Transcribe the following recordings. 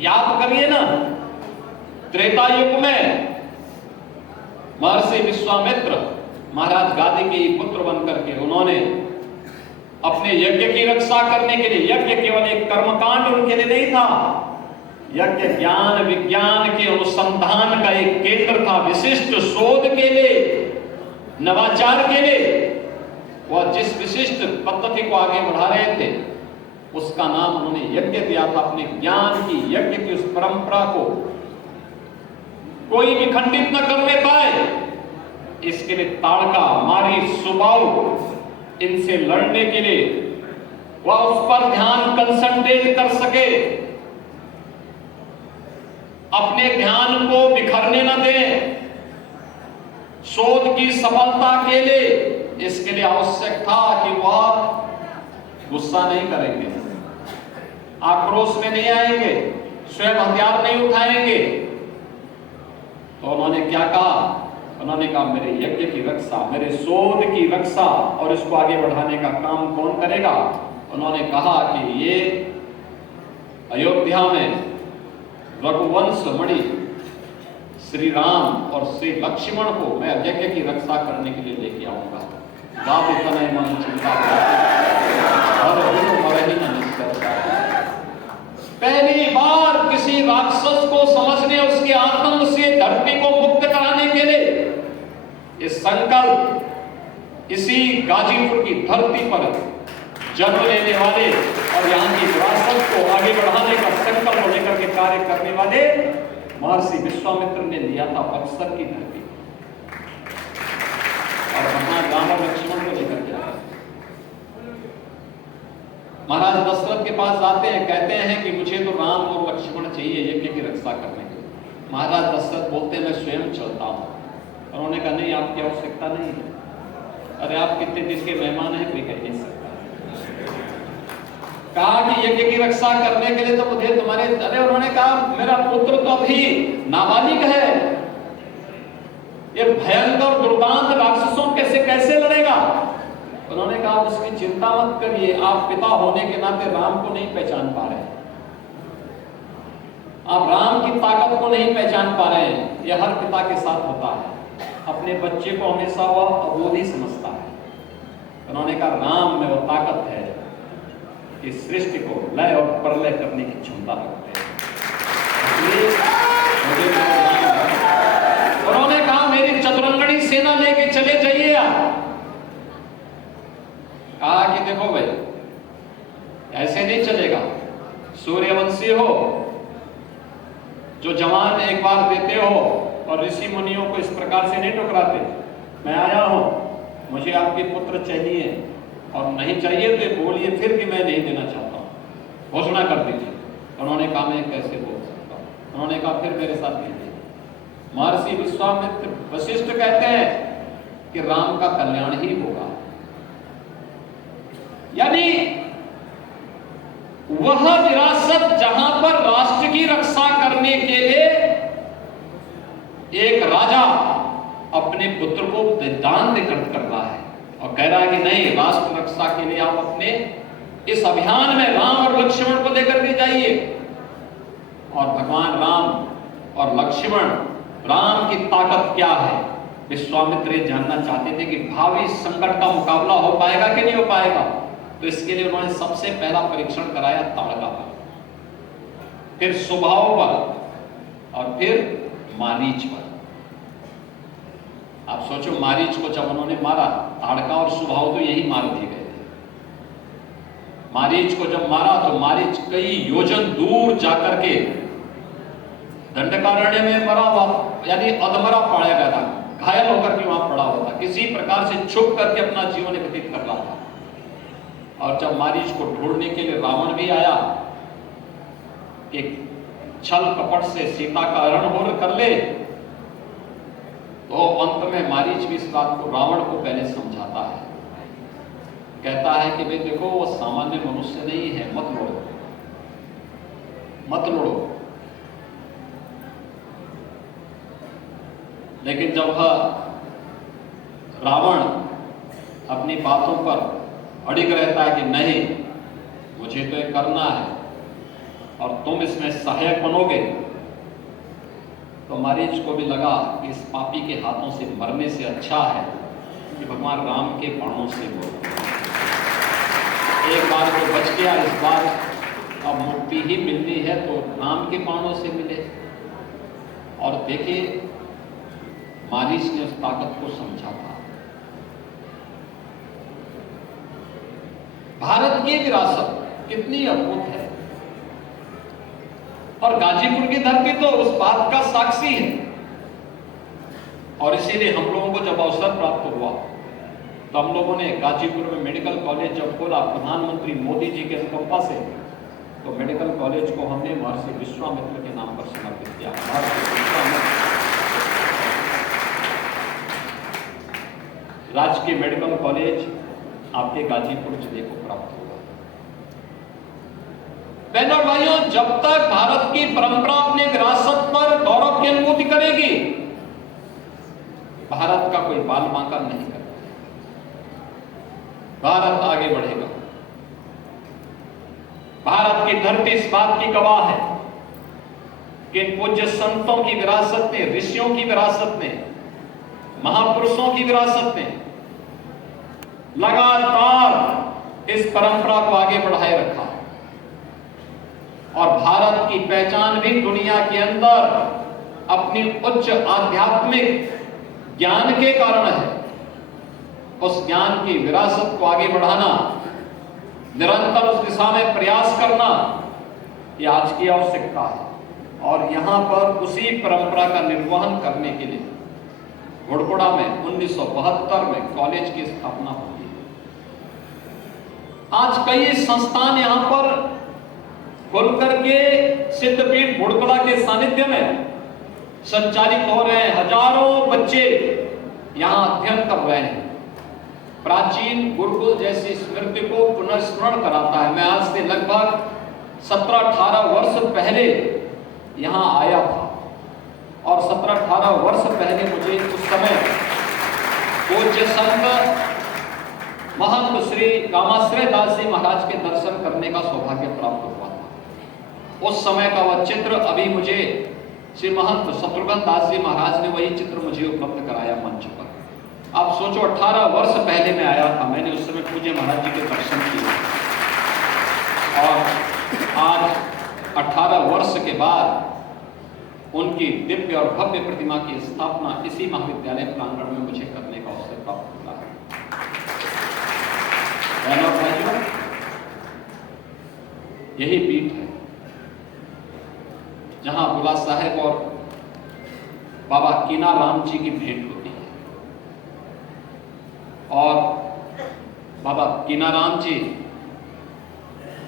याद करिए ना, त्रेता युग में महर्षि विश्वामित्र महाराज गादी के पुत्र बनकर के उन्होंने अपने यज्ञ की रक्षा करने के लिए, यज्ञ केवल एक कर्मकांड उनके लिए नहीं था, यज्ञ ज्ञान विज्ञान के अनुसंधान का एक केंद्र था, विशिष्ट शोध के लिए, नवाचार के लिए। वह जिस विशिष्ट पद्धति को आगे बढ़ा रहे थे उसका नाम उन्होंने यज्ञ दिया था। अपने ज्ञान की, यज्ञ की उस परंपरा को कोई भी खंडित न करने पाए, इसके लिए ताड़का, मारी, सुबाऊ, इनसे लड़ने के लिए वह उस पर ध्यान कंसंट्रेट कर सके, अपने ध्यान को बिखरने न दें, शोध की सफलता के लिए इसके लिए आवश्यक था कि वह गुस्सा नहीं करेंगे, आक्रोश में नहीं आएंगे, स्वयं हथियार नहीं उठाएंगे। तो उन्होंने क्या कहा? उन्होंने कहा मेरे यज्ञ की रक्षा, मेरे शोध की रक्षा और इसको आगे बढ़ाने का काम कौन करेगा? उन्होंने कहा कि ये अयोध्या में रघुवंश मणि श्री राम और श्री लक्ष्मण को मैं यज्ञ की रक्षा करने के लिए लेके आऊंगा। मन चिंता पहली बार किसी राक्षस को समझने, उसके आत्म से धरती को मुक्त कराने के लिए ये संकल्प इसी गाजीपुर की धरती पर जन्म लेने वाले और यहाँ की विरासत को आगे बढ़ाने का संकल्प लेकर के कार्य करने वाले महर्षि विश्वामित्र ने लिया था बक्सर की धरती और भगवान राम और लक्ष्मण को लेकर के आया। महाराज दशरथ के पास जाते हैं, कहते हैं कि मुझे तो राम और लक्ष्मण चाहिए यज्ञ की रक्षा करने के लिए। महाराज दशरथ बोलते हैं मैं स्वयं चलता हूँ। उन्होंने कहा नहीं, आपकी आवश्यकता नहीं है। अरे आप कितने दिन के मेहमान हैं, कोई कह नहीं सकता। कहा कि यज्ञ की रक्षा करने के लिए तो मुझे तुम्हारे, अरे उन्होंने कहा मेरा पुत्र तो अभी नाबालिग है, ये भयंकर दुर्दांत राक्षसों कैसे कैसे लड़ेगा? उन्होंने कहा उसकी चिंता मत करिए, आप पिता होने के नाते राम को नहीं पहचान पा रहे, आप राम की ताकत को नहीं पहचान पा रहे हैं। यह हर पिता के साथ होता है, अपने बच्चे को हमेशा वह अबोध ही समझता है। उन्होंने कहा राम में वो ताकत है कि सृष्टि को लय और प्रलय करने की क्षमता रखते हैं। उन्होंने कहा मेरी चतुरंगणी सेना लेके चले जाइए आप। कहा कि देखो भाई ऐसे नहीं चलेगा, सूर्यवंशी हो, जो जवान एक बार देते हो और ऋषि मुनियों को इस प्रकार से नहीं टुकराते। मैं आया हूं, मुझे आपके पुत्र चाहिए और नहीं चाहिए तो बोलिए फिर भी मैं नहीं देना चाहता हूं, घोषणा कर दीजिए। उन्होंने कहा मैं कैसे बोल सकता हूं? उन्होंने कहा फिर मेरे साथ भेजिए। महर्षि विश्वामित्र वशिष्ठ कहते हैं कि राम का कल्याण ही होगा, यानी वह विरासत जहां पर राष्ट्र की रक्षा करने के लिए एक राजा अपने पुत्र को दान देकर कर रहा है और कह रहा है कि नहीं, राष्ट्र रक्षा के लिए आप अपने इस अभियान में राम और लक्ष्मण को लेकर के जाइए। और भगवान राम और लक्ष्मण, राम की ताकत क्या है, विश्वामित्र जानना चाहते थे कि भावी संकट का मुकाबला हो पाएगा कि नहीं हो पाएगा। तो इसके लिए उन्होंने सबसे पहला परीक्षण कराया ताड़का पर, फिर सुबाहु पर और फिर मारीच पर। आप सोचो, मारीच को जब उन्होंने मारा, ताड़का और सुबाहु तो यही मार दिए गए थे। मारीच को जब मारा तो मारीच कई योजन दूर जाकर के दंडकारण्य में मरा हुआ, यानी अधमरा पड़ा गया था, घायल होकर के वहां पड़ा हुआ था, किसी प्रकार से छुप करके अपना जीवन व्यतीत कर रहा था। और जब मारीच को ढूंढने के लिए रावण भी आया, एक छल कपट से सीता का हरण कर ले, तो अंत में मारीच भी इस बात को रावण को पहले समझाता है, कहता है कि भाई देखो वो सामान्य मनुष्य नहीं है, मत लड़ो मत लड़ो। लेकिन जब रावण अपनी बातों पर अड़िग रहता है कि नहीं, मुझे तो ये करना है, और तुम इसमें सहायक बनोगे, तो मारीच को भी लगा कि इस पापी के हाथों से मरने से अच्छा है कि भगवान राम के बाणों से वो एक बार तो बच गया, इस बार अब मुक्ति ही मिलनी है तो राम के बाणों से मिले। और देखिए मारीच ने उस ताकत को समझा था। भारत की विरासत कितनी अद्भुत है और गाजीपुर की धरती तो उस बात का साक्षी है। और इसीलिए हम लोगों को जब अवसर प्राप्त हुआ तो हम लोगों ने गाजीपुर में मेडिकल कॉलेज जब खोला प्रधानमंत्री मोदी जी के अनुकंपा से, तो मेडिकल कॉलेज को हमने महर्षि विश्वामित्र के नाम पर समर्पित किया। राजकीय मेडिकल कॉलेज आपके गाजीपुर जिले को प्राप्त हुआ। बहनों और भाइयों, जब तक भारत की परंपरा अपने विरासत पर गौरव की अनुभूति करेगी, भारत का कोई बाल बांका नहीं करेगा, भारत आगे बढ़ेगा। भारत की धरती इस बात की गवाह है कि पूज्य संतों की विरासत ने, ऋषियों की विरासत ने, महापुरुषों की विरासत ने लगातार इस परंपरा को आगे बढ़ाए रखा। और भारत की पहचान भी दुनिया के अंदर अपनी उच्च आध्यात्मिक ज्ञान के कारण है। उस ज्ञान की विरासत को आगे बढ़ाना, निरंतर उस दिशा में प्रयास करना, यह आज की आवश्यकता है। और यहां पर उसी परंपरा का निर्वहन करने के लिए घोड़कोड़ा में 1972 में कॉलेज की स्थापना हुई है। आज कई संस्थान यहां पर खुलकर के सिद्धपीठ घोड़कोड़ा के सानिध्य में संचालित हो रहे हैं। हजारों बच्चे यहां अध्ययन कर रहे हैं। प्राचीन गुरुकुल जैसी स्मृति को पुनर्स्मरण कराता है। मैं आज से लगभग 17-18 वर्ष पहले यहां आया था और 17-18 वर्ष पहले मुझे उस समय पूज्य संत महंत श्री कामाश्रय दास जी महाराज के दर्शन करने का सौभाग्य प्राप्त हुआ था। उस समय का वह चित्र अभी मुझे श्री महंत शत्रुघ्न दास जी महाराज ने वही चित्र मुझे उपलब्ध कराया मंच पर। आप सोचो 18 वर्ष पहले मैं आया था, मैंने उस समय पूज्य महाराज जी के दर्शन किए और आज 18 वर्ष के बाद उनकी दिव्य और भव्य प्रतिमा की स्थापना इसी महाविद्यालय प्रांगण में मुझे करने का अवसर प्राप्त हुआ है। बहनों और भाइयों, यही पीठ है जहां बुला साहेब और बाबा कीनाराम जी की भेंट होती है। और बाबा कीनाराम जी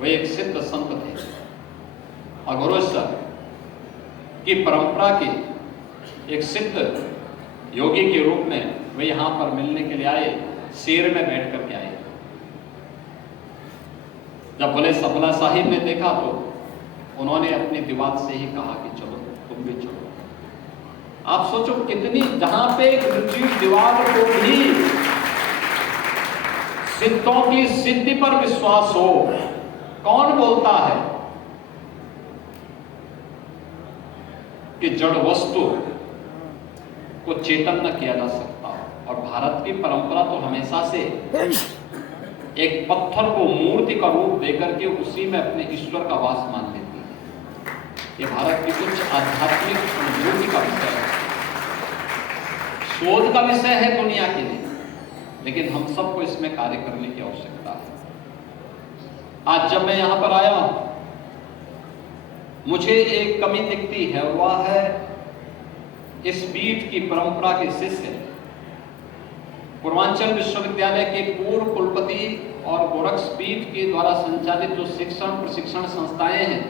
वे एक सिद्ध संत थे और गुरुसर की परंपरा के एक सिद्ध योगी के रूप में वे यहां पर मिलने के लिए आए। शेर में बैठ करके आए। जब बुला साहिब ने देखा तो उन्होंने अपने विवाद से ही कहा कि चलो तुम भी चलो। आप सोचो कितनी, जहां पे निर्जीव दीवार को भी सिद्धों की सिद्धि पर विश्वास हो, कौन बोलता है कि जड़ वस्तु को चेतन न किया जा सकता। और भारत की परंपरा तो हमेशा से एक पत्थर को मूर्ति का रूप देकर के उसी में अपने ईश्वर का वास मान लेती है। ये भारत की कुछ आध्यात्मिक अनुभूति का विषय है, शोध का विषय है दुनिया के लिए, लेकिन हम सबको इसमें कार्य करने की आवश्यकता है। आज जब मैं यहां पर आया हूं, मुझे एक कमी दिखती है, वह है इस पीठ की परंपरा के शिष्य पूर्वांचल विश्वविद्यालय के पूर्व कुलपति और गोरक्ष पीठ के द्वारा संचालित जो शिक्षण प्रशिक्षण संस्थाएं हैं,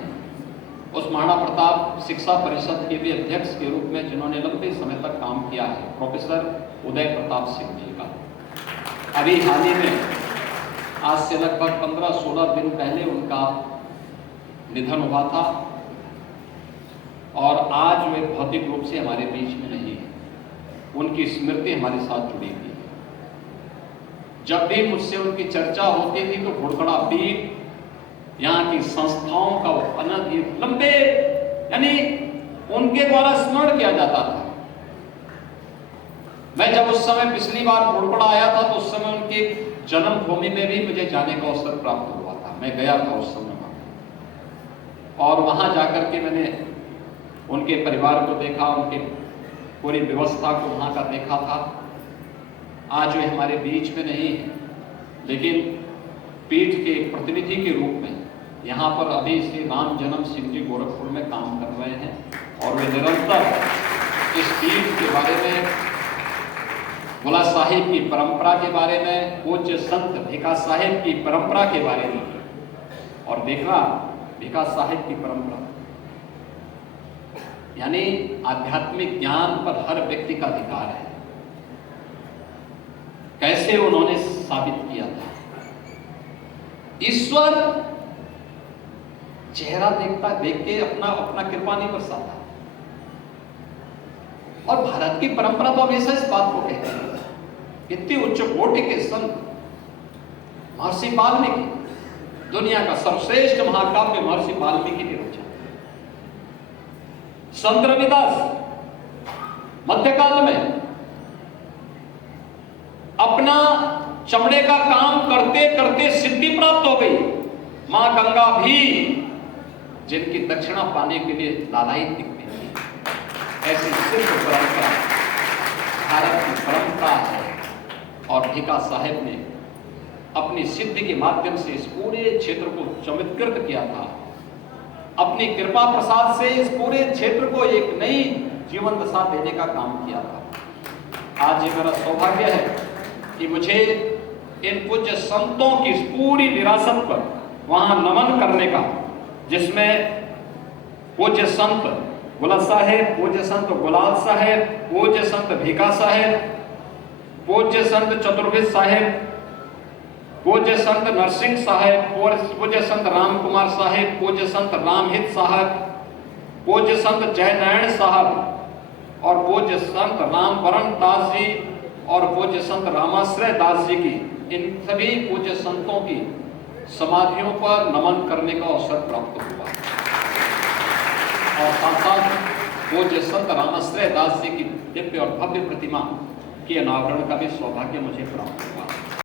उस महाराणा प्रताप शिक्षा परिषद के भी अध्यक्ष के रूप में जिन्होंने लंबे समय तक काम किया है, प्रोफेसर उदय प्रताप सिंह जी का। अभी हाल ही में आज से लगभग 15-16 दिन पहले उनका निधन हुआ था और आज वे भौतिक रूप से हमारे बीच में नहीं है। उनकी स्मृति हमारे साथ जुड़ी हुई है। जब भी मुझसे उनकी चर्चा होती थी तो घोड़कोड़ा पीठ यहाँ की संस्थाओं का अनंत लंबे, यानी उनके द्वारा स्मरण किया जाता था। मैं जब उस समय पिछली बार घोड़पड़ा आया था तो उस समय उनकी जन्मभूमि में भी मुझे जाने का अवसर प्राप्त हुआ था। मैं गया था उस समय वहां, और वहां जाकर के मैंने उनके परिवार को देखा, उनके पूरी व्यवस्था को वहां का देखा था। आज वे हमारे बीच में नहीं है, लेकिन पीठ के प्रतिनिधि के रूप में यहाँ पर अभी श्री राम जन्म सिंह जी गोरखपुर में काम कर रहे हैं, और वे निरंतर इस पीठ के बारे में, गुला साहिब की परंपरा के बारे में, पूज्य संत भिका साहिब की परंपरा के बारे में, और देखना भिका साहिब की परंपरा यानी आध्यात्मिक ज्ञान पर हर व्यक्ति का अधिकार है, कैसे उन्होंने साबित किया था। ईश्वर चेहरा देख के अपना कृपा नहीं बरसाता, और भारत की परंपरा तो हमेशा इस बात को कहती है। इतने उच्च कोटि के संत महर्षि वाल्मीकि, दुनिया का सर्वश्रेष्ठ महाकाव्य महर्षि वाल्मीकि ने रचा। संत रविदास मध्यकाल में अपना चमड़े का काम करते करते सिद्धि प्राप्त हो गई। मां गंगा भी जिनकी दक्षिणा पाने के लिए लालायित दिखती थी। ऐसी सिद्ध परंपरा भारत की परंपरा है, और भिका साहिब ने अपनी सिद्धि के माध्यम से इस पूरे क्षेत्र को चमत्कृत किया था। अपनी कृपा प्रसाद से इस पूरे क्षेत्र को एक नई जीवन दशा देने का काम किया था। आज ये मेरा सौभाग्य है कि मुझे इन पूज्य संतों की पूरी विरासत पर वहां नमन करने का, जिसमें पूज्य संत गुला साहेब, पूज्य संत गुलाल साहेब, पूज्य संत भिका साहेब, पूज्य संत चतुर्वेद साहेब, पूज्य संत नरसिंह साहेब, पूज्य संत राम कुमार साहेब, पूज्य संत रामहित साहब, पूज्य संत जयनारायण साहब, और पूज्य संत रामवरण दास जी, और पूज्य संत रामाश्रय दास जी की, इन सभी पूज्य संतों की समाधियों पर नमन करने का अवसर प्राप्त हुआ, और साथ साथ पूज्य संत रामाश्रय दास जी की दिव्य और भव्य प्रतिमा के अनावरण का भी सौभाग्य मुझे प्राप्त हुआ।